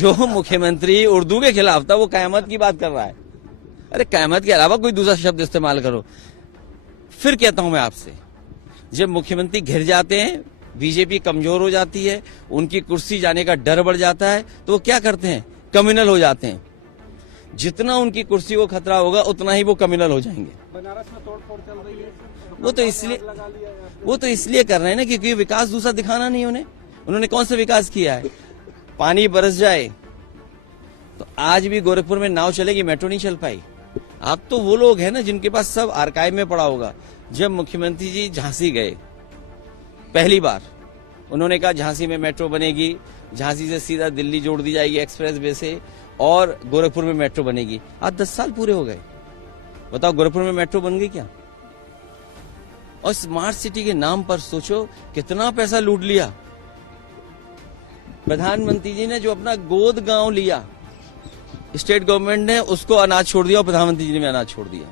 जो मुख्यमंत्री उर्दू के खिलाफ था वो कयामत की बात कर रहा है। अरे कयामत के अलावा कोई दूसरा शब्द इस्तेमाल करो। फिर कहता हूं मैं आपसे, जब मुख्यमंत्री घिर जाते हैं, बीजेपी कमजोर हो जाती है, उनकी कुर्सी जाने का डर बढ़ जाता है, तो वो क्या करते हैं? कम्युनल हो जाते हैं। जितना उनकी कुर्सी को खतरा होगा उतना ही वो कम्युनल हो जाएंगे। बनारस में तोड़फोड़ चल रही है, वो तो इसलिए कर रहे हैं ना क्योंकि विकास दूसरा दिखाना नहीं उन्होंने कौन सा विकास किया है? पानी बरस जाए तो आज भी गोरखपुर में नाव चलेगी, मेट्रो नहीं चल पाई। आप तो वो लोग हैं ना जिनके पास सब आर्काइव में पड़ा होगा। जब मुख्यमंत्री जी झांसी गए पहली बार, उन्होंने कहा झांसी में मेट्रो बनेगी, झांसी से सीधा दिल्ली जोड़ दी जाएगी एक्सप्रेस वे से, और गोरखपुर में मेट्रो बनेगी। आज 10 साल पूरे हो गए, बताओ गोरखपुर में मेट्रो बन गई क्या? और स्मार्ट सिटी के नाम पर सोचो कितना पैसा लूट लिया। प्रधानमंत्री जी ने जो अपना गोद गांव लिया, स्टेट गवर्नमेंट ने उसको अनाज छोड़ दिया और प्रधानमंत्री जी ने अनाज छोड़ दिया।